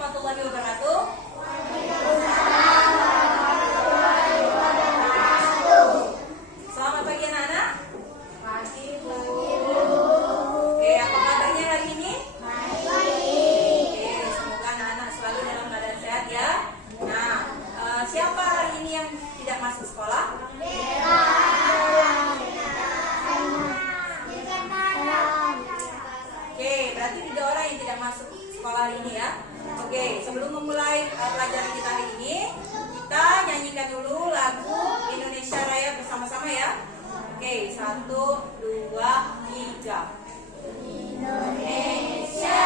warahmatullahi wabarakatuh. Selamat pagi anak-anak. Pagi, Bu. Oke, apa kabarnya hari ini? Oke, semoga anak-anak selalu dalam keadaan sehat ya. Nah, siapa hari ini yang tidak masuk sekolah? Oke, berarti 3 orang yang tidak masuk sekolah hari ini ya. Oke, sebelum memulai pelajaran kita hari ini, kita nyanyikan dulu lagu Indonesia Raya bersama-sama ya. Oke, 1, 2, 3. Indonesia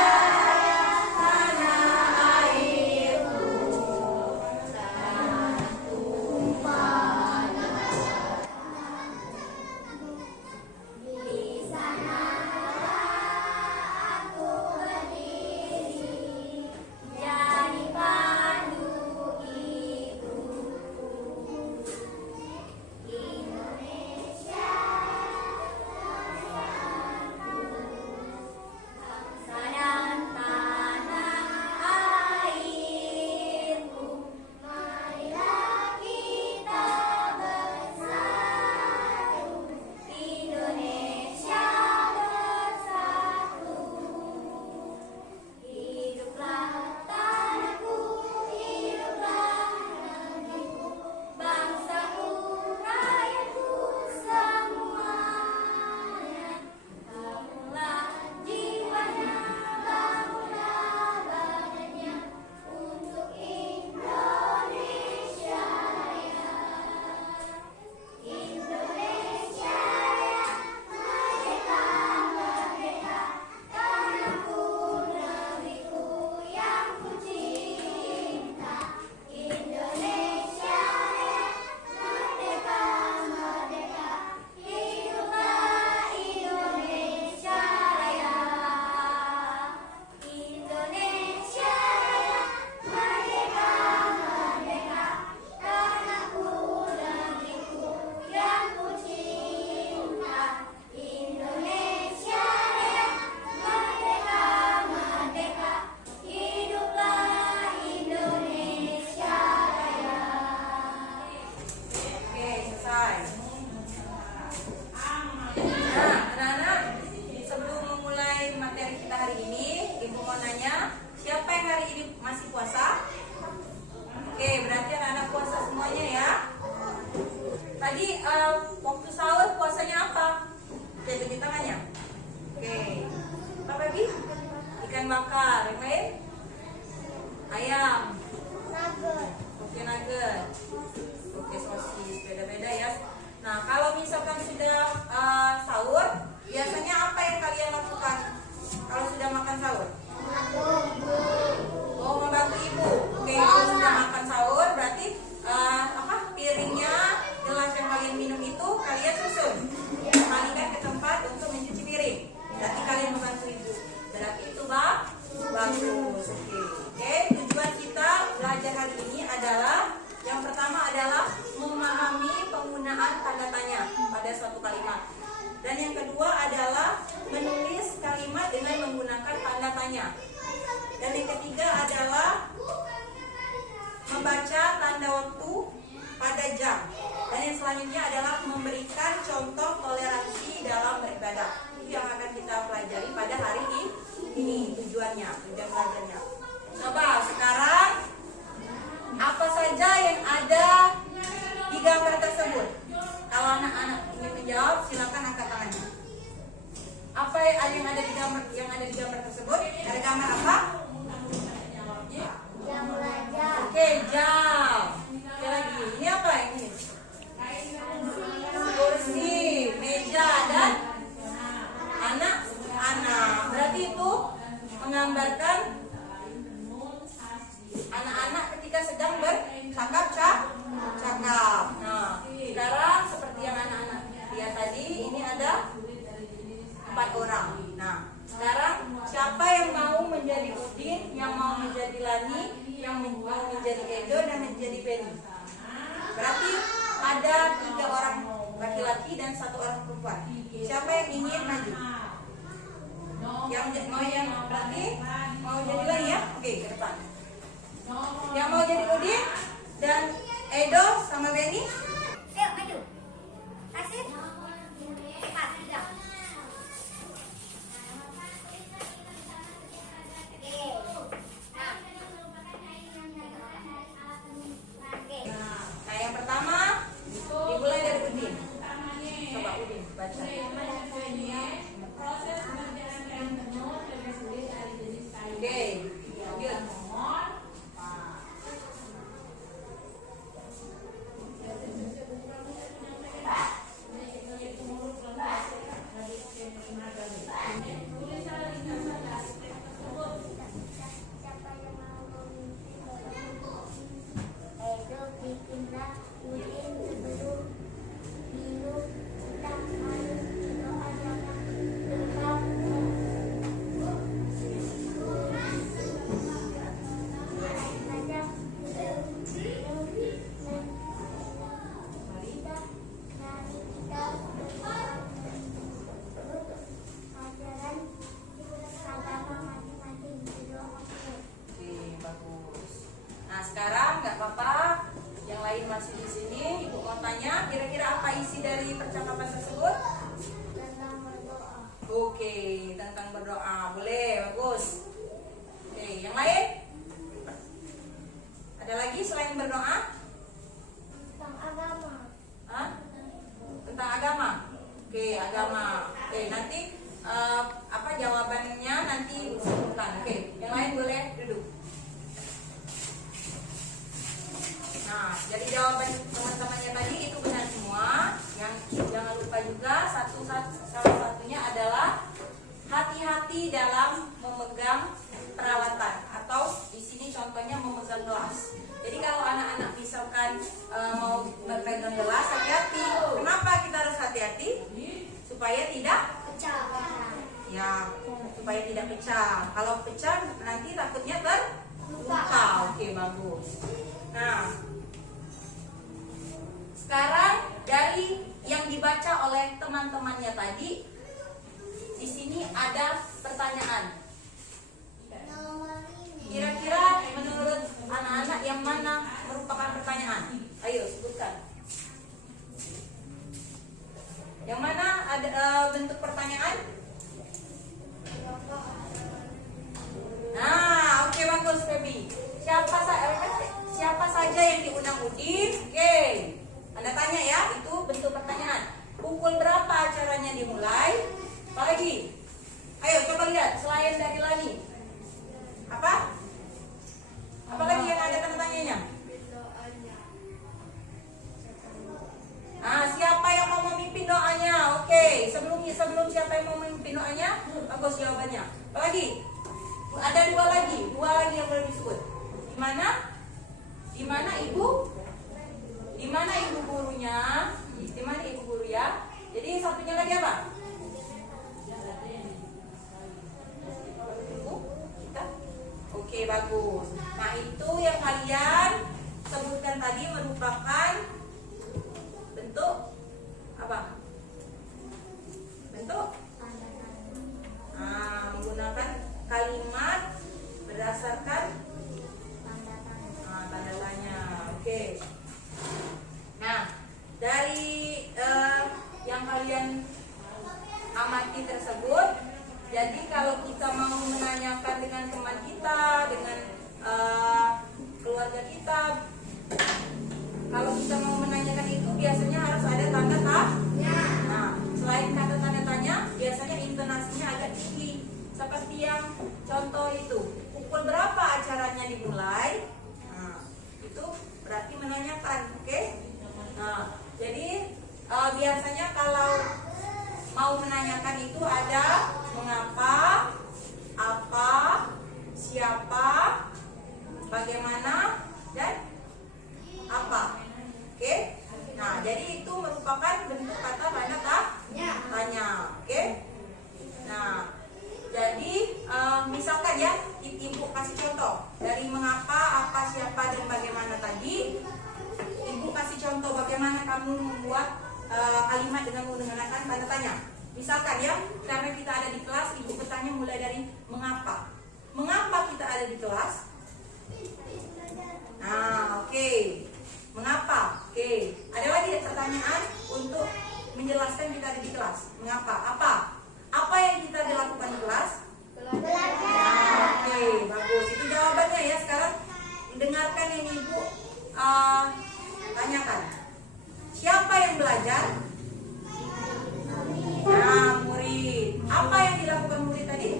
tanah airku, tanah tumpah di sana aku berdiri, jadi pandu ibuku. Indonesia dan tanah airku, marilah kita bersatu, Indonesia bersatu. Hiduplah tanahku, hiduplah negeriku, bangsaku, rakyatku semuanya. Bangunlah jiwanya, bangunlah badannya untuk Indonesia Raya. Indonesia Raya, merdeka, merdeka, tanahku, negeriku yang ku cinta. Indonesia Raya, merdeka, merdeka, hiduplah Indonesia Raya. Indonesia Raya, merdeka, merdeka, tanahku, negeriku yang ku cinta. Indonesia Raya, merdeka, merdeka, hiduplah Indonesia Raya. Oke, selesai. Nah, anak-anak, sebelum memulai materi kita hari ini, Ibu mau nanya, siapa yang hari ini masih puasa? Oke, berarti anak-anak puasa semuanya ya. Tadi waktu sahur puasanya apa? Oke, tunjuk tangannya. Oke, apa lagi? Ikan bakar, yang lain? Ayam. Oke, nugget. Oke, sosis, beda-beda ya. Nah, kalau misalkan sudah sahur, biasanya apa yang kalian lakukan kalau sudah makan sahur? Oh, membantu ibu. Oke, kalau sudah makan sahur, berarti piringnya, gelas yang kalian minum itu kalian susun, kembalikan ke tempat untuk mencuci piring. Berarti kalian membantu ibu. Berarti itu bagus. Oke, tujuan kita belajar hari ini adalah yang pertama adalah memahami penggunaan tanda tanya pada suatu kalimat. Dan yang kedua adalah menulis kalimat dengan menggunakan tanda tanya. Dan yang ketiga adalah membaca tanda waktu pada jam. Dan yang selanjutnya adalah memberikan contoh toleransi dalam beribadah. Itu yang akan kita pelajari pada hari ini tujuan belajarnya. Coba sekarang apa saja yang ada di gambar tersebut? Kalau anak-anak ingin menjawab, silakan angkat tangannya. Apa yang ada di gambar tersebut? Ada gambar apa? Jam belajar. Oke, jam. Oke, lagi. Ini apa ini? Kursi, meja, dan anak-anak. Berarti itu menggambarkan anak-anak ketika sedang bercakap. Nah, sekarang seperti yang anak-anak lihat tadi, ini ada 4 orang. Nah, sekarang siapa yang mau menjadi Udin, yang mau menjadi Lani, yang mau menjadi Edo, dan menjadi Penny? Berarti ada 3 orang laki-laki dan 1 orang perempuan. Siapa yang ingin maju? Yang berarti mau jadi Lani ya? Oke, ke depan. Yang mau jadi Udin dan Edo sama Benny? Ayo maju. Kasih. Cepat, tiga. Nah, yang pertama dimulai dari Udin. Coba Udin baca. Oke, lanjut. Edo bikinlah Udin sebelum minum kita main doa jangan lupa Oke, bagus. Nah, sekarang nggak apa-apa. Yang lain masih di sini. Ibu mau tanya, kira-kira apa isi dari percakapan tersebut? tentang berdoa. Oke, tentang berdoa. Boleh, bagus. Oke, yang lain? Ada lagi selain berdoa? Tentang agama. Hah? Tentang agama? Oke, agama. Oke, nanti apa jawabannya nanti sebutkan. Oke, yang lain boleh duduk. Nah, jadi jawaban teman-temannya tadi itu benar semua. Yang jangan lupa juga salah satunya adalah hati-hati dalam memegang peralatan atau di sini contohnya memegang gelas. Jadi kalau anak-anak misalkan mau memegang gelas, hati-hati. Kenapa kita harus hati-hati? Supaya tidak ya, supaya tidak pecah. Kalau pecah nanti takutnya terluka. Oke, bagus. Nah, sekarang dari yang dibaca oleh teman-temannya tadi, di sini ada pertanyaan. Kira-kira menurut anak-anak yang mana merupakan pertanyaan? Ayo sebutkan. Yang mana ada bentuk pertanyaan? Nah, oke, bagus Feby. Siapa saja yang diundang Udin? Oke. Anda tanya ya, itu bentuk pertanyaan. Pukul berapa acaranya dimulai? Apalagi? Ayo coba lihat selain dari Lani. Apa? Apalagi yang ada tanda tanyanya? Nah, siapa yang mau memimpin doanya? Oke, sebelum siapa yang mau memimpin doanya? Bagus jawabannya. Apalagi? Ada dua lagi yang boleh disebut. Di mana ibu? Di mana ibu gurunya? Di mana ibu guru ya? Jadi satunya lagi apa? Ibu kita. Oke, bagus. Nah, itu yang kalian sebutkan tadi merupakan bentuk apa? Bentuk menggunakan kalimat berdasarkan tanda tanya. Oke. Nah, dari yang kalian amati tersebut, jadi kalau kita mau menanyakan dengan teman kita, dengan keluarga kita, kalau kita mau menanyakan itu biasanya harus ada tanda tanya. Nah, selain kata tanda tanya, biasanya intonasinya agak tinggi. Seperti yang contoh itu, pukul berapa acaranya dimulai? Nah, itu berarti menanyakan, oke? Nah, jadi biasanya kalau mau menanyakan itu ada mengapa, apa, siapa, bagaimana, dan apa. Oke? Nah, jadi itu merupakan bentuk kata tanda tanya. Oke? Nah, jadi misalkan ya, ibu kasih contoh dari mengapa, apa, siapa, dan bagaimana tadi. Ibu kasih contoh bagaimana kamu membuat kalimat dengan menggunakan tanda tanya. Misalkan ya, karena kita ada di kelas, ibu bertanya mulai dari mengapa. Mengapa kita ada di kelas? misalkan ini Ibu tanyakan, siapa yang belajar? Nah, murid. Apa yang dilakukan murid tadi?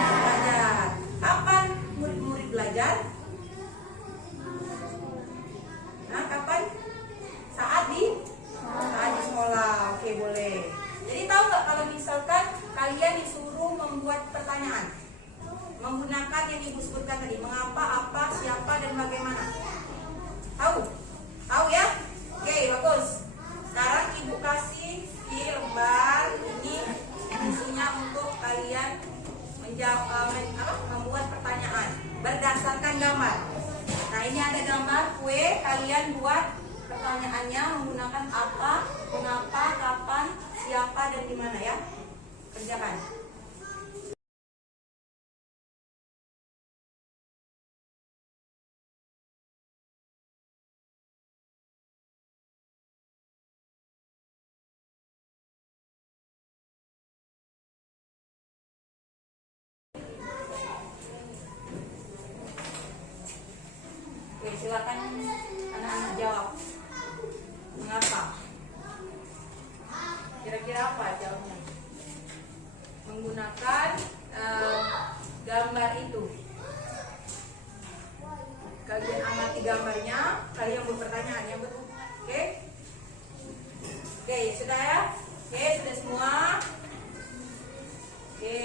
Belajar. Kapan murid-murid belajar? Nah, kapan? Saat di sekolah. Oke, boleh. Jadi tahu nggak kalau misalkan kalian disuruh membuat pertanyaan menggunakan yang Ibu sebutkan tadi, mengapa, apa, siapa, dan bagaimana? Tahu? Tahu ya? Oke, bagus. Sekarang Ibu kasih di lembar ini isinya untuk kalian membuat pertanyaan berdasarkan gambar. Nah, ini ada gambar kue, kalian buat pertanyaannya menggunakan apa, mengapa, kapan, siapa, dan di mana ya. Kerjakan. Oke, silakan anak-anak jawab. Mengapa? Kira-kira apa jawabnya? Menggunakan gambar itu. Kalian amati gambarnya, kalian buat pertanyaan yang betul. Oke? Oke, sudah ya? Oke, sudah semua? Oke.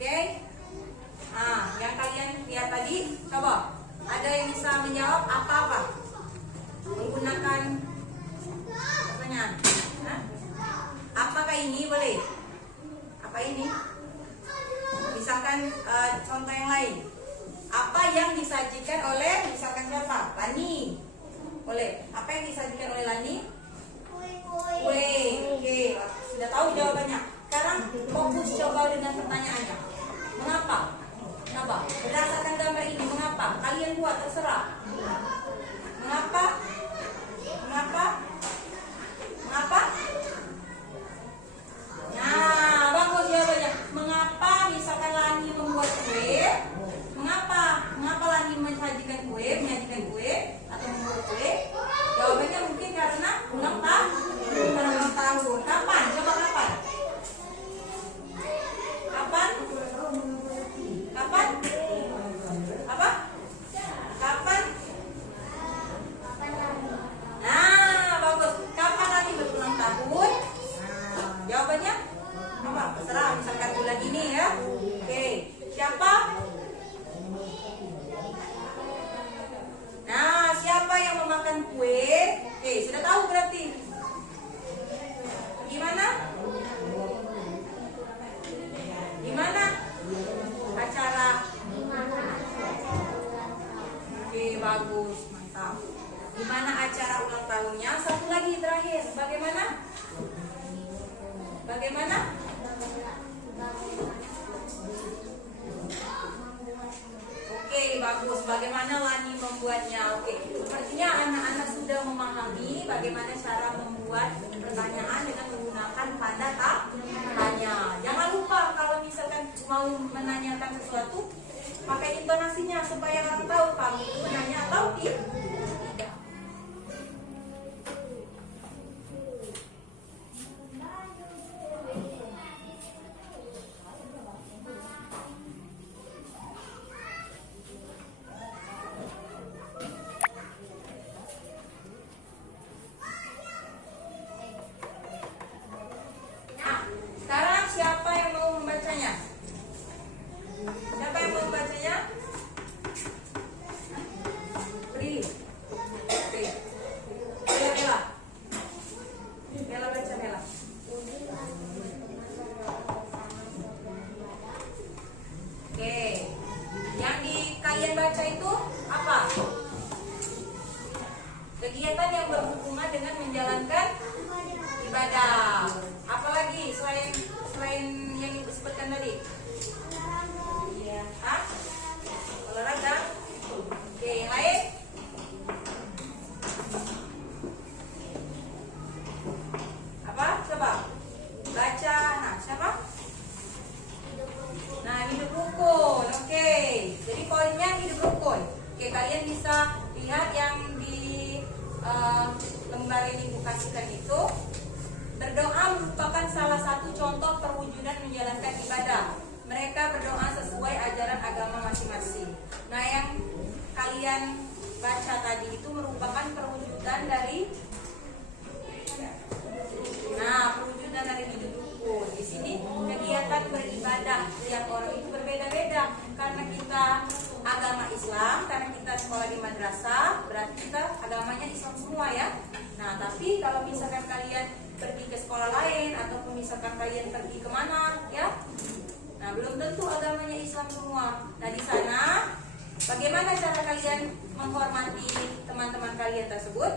Oke, nah yang kalian lihat tadi, coba ada yang bisa menjawab apa-apa menggunakan pertanyaan. Hah? Apakah ini boleh? Apa ini? Misalkan contoh yang lain. Apa yang disajikan oleh misalkan siapa? Lani. Boleh. Apa yang disajikan oleh Lani? Kue. Oke, sudah tahu jawabannya. Sekarang fokus coba dengan pertanyaannya. Mengapa? Kenapa? Berdasarkan gambar ini, mengapa? Kalian buat, terserah. Mengapa? Mengapa? Mengapa? Nah, bagus jawabannya. Mengapa misalkan Lani membuat kue? Mengapa? Mengapa Lani menyajikan kue, atau membuat kue? Jawabannya mungkin karena ulang tahun. Kapan? Coba kapan? Kapan? Kapan? Apa? Kapan? Nah, bagus. Kapan Lani berulang tahun? Jawabannya apa? Terserah, misalkan bulan ini ya. Oke, siapa? Nah, siapa yang memakan kue? Oke, sudah tahu berarti. Gimana? Gimana acara? Oke, bagus, mantap. Gimana acara ulang tahunnya? Satu lagi terakhir, bagaimana? Bagaimana? Oke, bagus. Bagaimana Lani membuatnya? Oke, sepertinya anak-anak sudah memahami bagaimana cara membuat pertanyaan dengan menggunakan tanda tanya. Jangan lupa kalau misalkan mau menanyakan sesuatu, pakai intonasinya supaya orang tahu kamu itu menanya atau tidak. Sekarang siapa yang mau membacanya? Siapa yang mau membacanya? Beri. Berdoa merupakan salah satu contoh perwujudan menjalankan ibadah. Mereka berdoa sesuai ajaran agama masing-masing. Nah, yang kalian baca tadi itu merupakan perwujudan dari perwujudan dari hidup rukun. Di sini kegiatan beribadah tiap orang itu berbeda-beda. Karena kita agama Islam, karena kita sekolah di madrasah, berarti kita agamanya Islam semua ya. Nah, tapi kalau misalkan kalian pergi ke sekolah lain ataupun misalkan kalian pergi kemana ya, nah belum tentu agamanya Islam semua. Nah, di sana bagaimana cara kalian menghormati teman-teman kalian tersebut?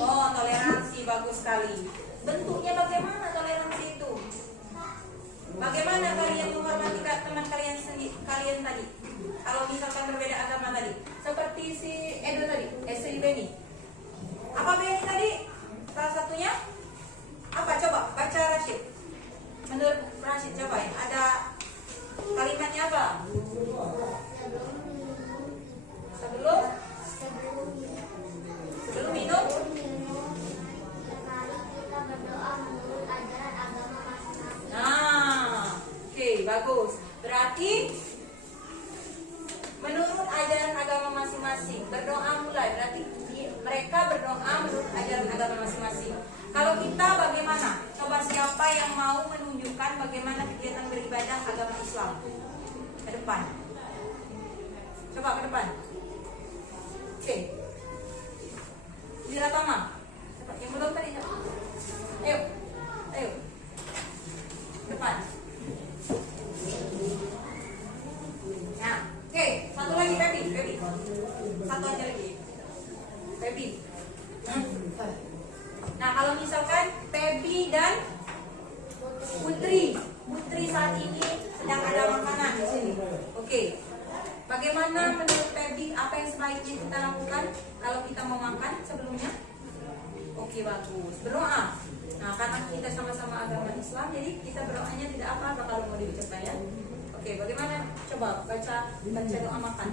Oh, toleransi, bagus sekali. Bentuknya bagaimana toleransi itu? Bagaimana kalian menghormati teman kalian tadi? Kalau misalkan berbeda agama tadi, seperti si Edo tadi, si Beni. Apa Beni tadi? Salah satunya apa? Coba baca Rashid. Menurut Rashid coba ya. Ada kalimatnya apa? Sebelum minum. Bagus. Berarti menurut ajaran agama masing-masing berdoa mulai. Berarti mereka berdoa menurut ajaran agama masing-masing. Kalau kita bagaimana? Coba siapa yang mau menunjukkan bagaimana kegiatan beribadah agama Islam? Ke depan. Coba ke depan. Oke. Diratama. Yang belum tadi. Ayo. Ayo. Depan. Nah, oke, satu lagi Pebi. Satu aja lagi. Pebi. Nah, kalau misalkan Pebi dan Putri saat ini sedang ada makanan di sini. Oke. Bagaimana menurut Pebi apa yang sebaiknya kita lakukan kalau kita mau makan sebelumnya? Oke, bagus. Berdoa. Nah, karena kita sama-sama agama Islam, jadi kita berdoanya tidak apa-apa kalau mau diucapkan ya. Oke, bagaimana? Coba baca doa makan.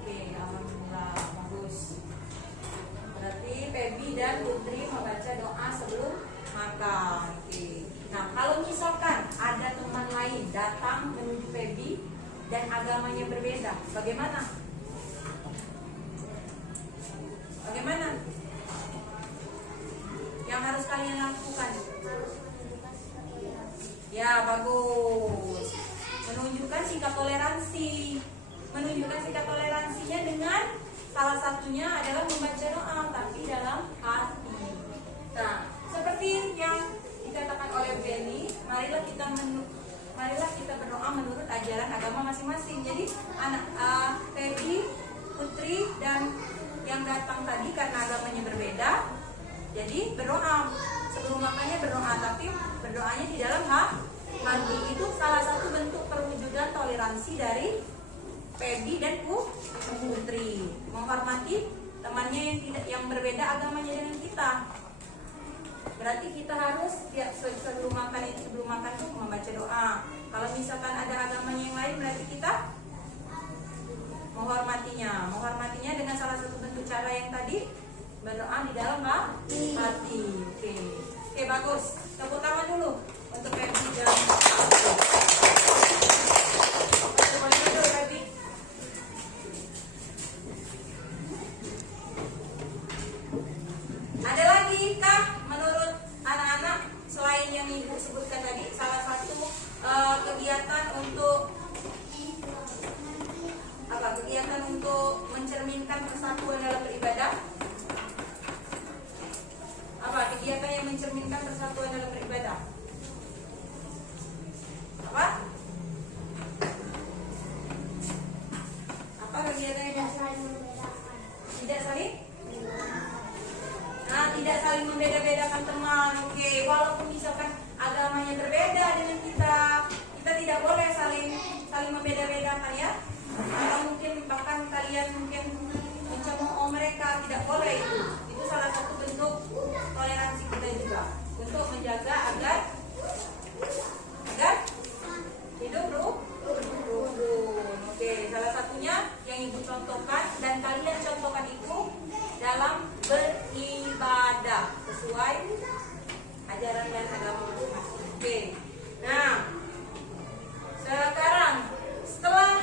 Oke, alhamdulillah bagus. Berarti Pebi dan Putri membaca doa sebelum makan. Oke. Nah, kalau misalkan ada teman lain datang menuju Pebi dan agamanya berbeda, bagaimana? Bagaimana? Yang harus kalian lakukan? Ya, bagus. Menunjukkan sikap toleransi. Menunjukkan sikap toleransinya dengan salah satunya adalah membaca doa, tapi dalam hati. Nah, seperti yang dikatakan oleh Beni, marilah kita berdoa menurut ajaran agama masing-masing. Jadi anak Pebi, Putri dan yang datang tadi karena agamanya berbeda, jadi berdoa sebelum makannya berdoa, tapi berdoanya di dalam hati. Itu salah satu bentuk perwujudan toleransi dari Pebi dan Putri, menghormati temannya yang berbeda agamanya dengan kita. Berarti kita harus sebelum makan itu membaca doa. Kalau misalkan ada agamanya yang lain, berarti kita menghormatinya dengan salah satu bentuk cara yang tadi, berdoa di dalam hati. Oke, bagus. Tepuk tangan dulu untuk Pebi dan Pebi. Ada lagi kah menurut anak-anak selain yang ibu sebutkan tadi, salah satu kegiatan untuk apa? Kegiatan untuk mencerminkan persatuan dalam beribadah. Apa kegiatan yang mencerminkan persatuan dalam beribadah? Apa? Apa kegiatan yang tidak saling? Nah, tidak saling membeda-bedakan teman. Oke, walaupun misalkan agamanya berbeda dengan kita tidak boleh saling membeda-bedakan ya. Atau mungkin bahkan kalian mungkin tidak boleh itu. Itu salah satu bentuk toleransi kita juga untuk menjaga agar hidup rukun. Oke, salah satunya yang ibu contohkan dan kalian contohkan itu dalam beribadah sesuai ajaran dan agama masing-masing. Oke, nah sekarang setelah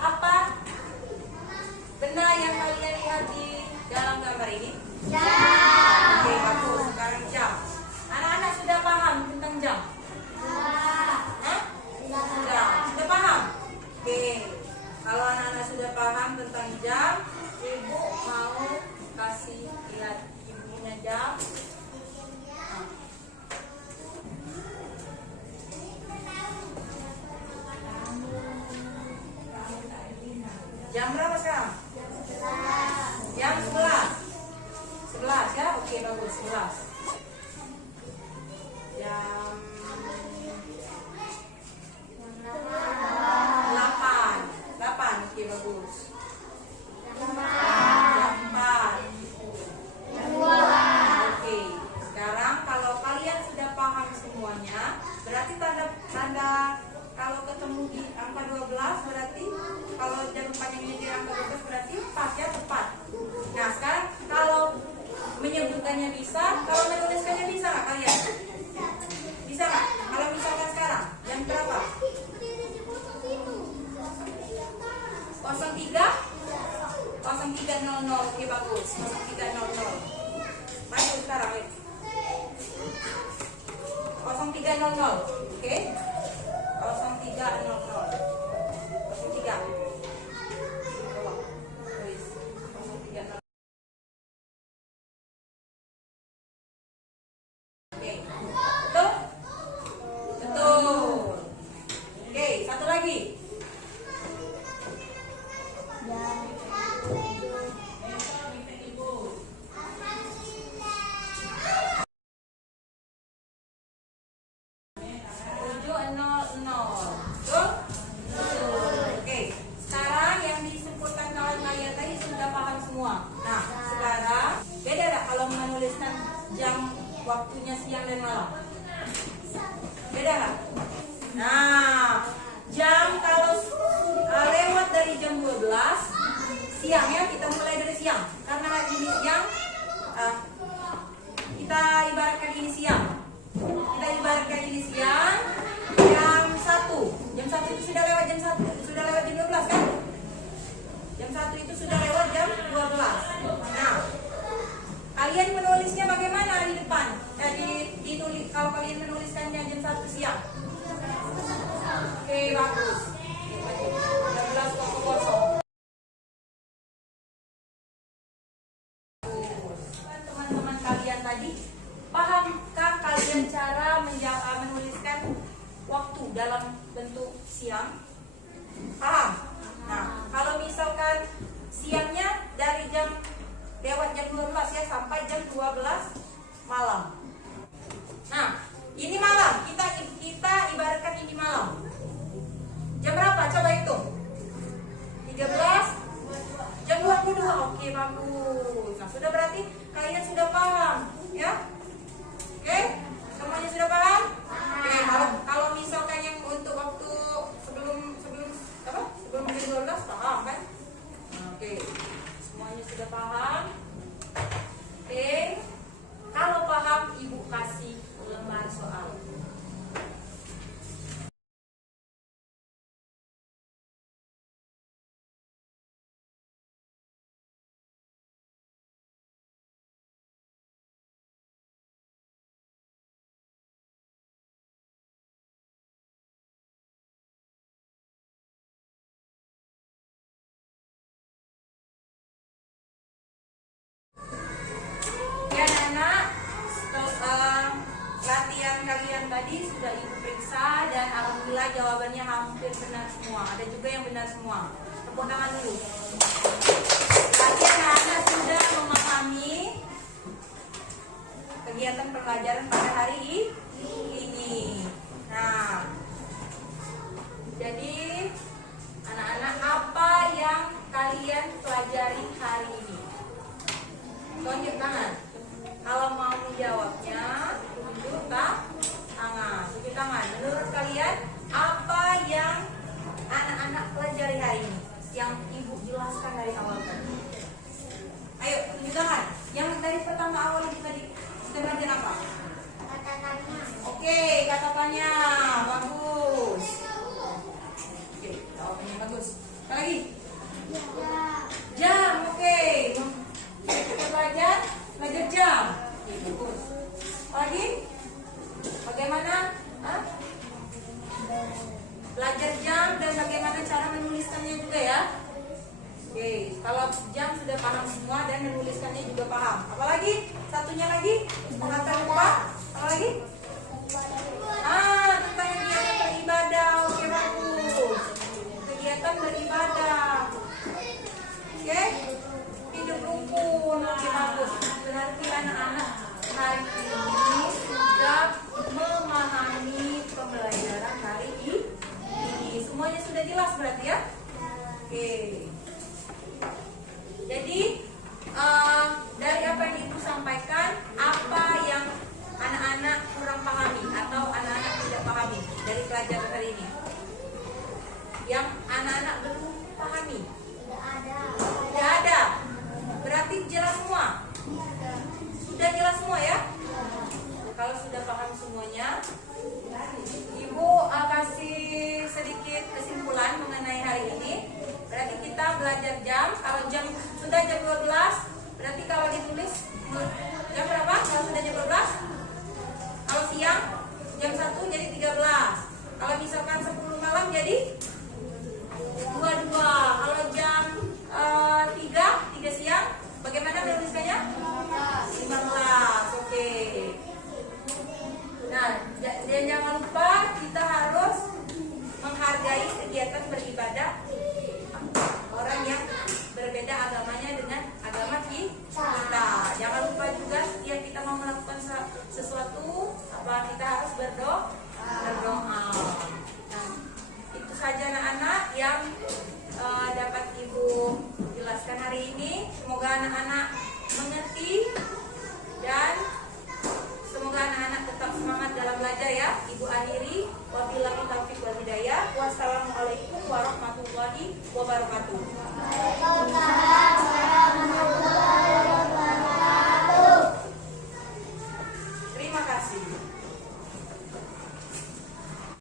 apa benda yang kalian lihat di dalam gambar ini? Jam. Oke, bagus. Sekarang jam. Anak-anak sudah paham tentang jam? Hah? Sudah. Sudah paham? Oke. Kalau anak-anak sudah paham tentang jam, ibu mau kasih lihat ibu punya jam. Jam berapa sekarang? Jam 11. 11 ya? Oke, bagus. 11. Jam 8. 8. Oke, bagus. Jam 4. Oke. Sekarang kalau kalian sudah paham semuanya, berarti tanda kalau ketemu di angka 12 berarti kalau jam 4 yang di angka 12 berarti pas ya, tepat. Nah, sekarang kalau menyebutkannya bisa, kalau menuliskannya bisa nggak kalian? Bisa nggak? Kalau misalkan sekarang jam berapa? 03 03.00. Oke, bagus. 03.00. Maju sekarang, wait. 03.00. Oke. 03.00. 03. Tulis. 03.00. Oke. Betul? Betul. Oke, satu lagi. Oke, sekarang yang disebutkan kawan-kawan tadi sudah paham semua. Nah, sekarang beda nggak kalau menuliskan jam waktunya siang dan malam? Beda nggak? Nah, jam kalau lewat dari jam 12 siang ya, kita mulai dari siang. Karena ini siang, kita ibaratkan ini siang. Kita ibaratkan ini siang. Jam 1 itu sudah lewat jam 1, sudah lewat jam 12 kan? Jam 1 itu sudah lewat jam 12. Nah, kalian menulisnya bagaimana di depan? Ditulis kalau kalian menuliskannya jam 1 siang. Oke, bagus. 12.00. Teman-teman kalian tadi, pahamkah kalian cara menuliskan waktu dalam bentuk siang? Paham? Nah, kalau misalkan siangnya dari jam lewat jam 12 ya sampai jam 12 malam. Nah, ini malam. Kita ibaratkan ini malam. Jam berapa? Coba hitung. 13 jam 22. Oke, bagus. Nah, sudah berarti kalian sudah paham, ya? Oke? Semuanya sudah paham? Oke, kalau misalkan yang untuk waktu sebelum jam 12 paham kan? Nah, oke. Semuanya sudah paham? Oke. Kalau paham, ibu kasih lembar soal. Ya anak-anak, latihan kalian tadi sudah ibu periksa dan alhamdulillah jawabannya hampir benar semua. Ada juga yang benar semua. Tepuk tangan dulu. Berarti anak-anak sudah memahami kegiatan pembelajaran pada hari ini. Nah, jadi anak-anak apa yang kalian pelajari Tunjuk tangan. Kalau mau menjawabnya, tunjuk tangan. Tunjuk tangan. Menurut kalian, apa yang anak-anak pelajari hari ini? Yang ibu jelaskan dari awal tadi. Ayo, tunjuk tangan. Yang dari pertama awal itu tadi kita belajar apa? Katakannya. Oke, katakannya bagus. Oke, jawabannya bagus. Apa lagi? Ya. Jam, oke. Kita belajar jam. Oke, bagus. Apa lagi? Bagaimana? Hah? Belajar jam dan bagaimana cara menuliskannya juga ya. Oke, kalau jam sudah paham semua dan menuliskannya juga paham. Apalagi? Satunya lagi? Pengantar lupa? Apa lagi? Tentang kegiatan beribadah. Oke, bagus. Kegiatan beribadah. Oke, hidup rukun. Oke, bagus. Berarti anak-anak hari ini sudah memahami pembelajaran hari ini. Semuanya sudah jelas berarti ya? Oke. Jadi dari apa yang ibu sampaikan, apa yang anak-anak kurang pahami atau anak-anak tidak pahami dari pelajaran hari ini? Yang anak-anak belum pahami? Tidak ada. Tidak ada. Berarti jelas semua? Sudah jelas semua ya? Kalau sudah paham semuanya, ibu kasih sedikit kesimpulan mengenai hari ini. Berarti kita belajar jam. Kalau jam sudah jam 12, berarti kalau ditulis jam berapa? Kalau sudah jam 12? Kalau siang jam 1 jadi 13. Kalau misalkan 10 malam jadi 22. Kalau jam 3 siang bagaimana menuliskannya? 15. Oke. Nah, dan jangan lupa kita harus menghargai kegiatan beribadah orang yang berbeda agamanya dengan agama kita. Jangan lupa juga setiap kita mau melakukan sesuatu, kita harus berdoa. Nah, itu saja anak-anak yang dapat ibu jelaskan hari ini. Semoga anak-anak mengerti dan semoga anak-anak tetap semangat dalam belajar ya. Ibu akhiri.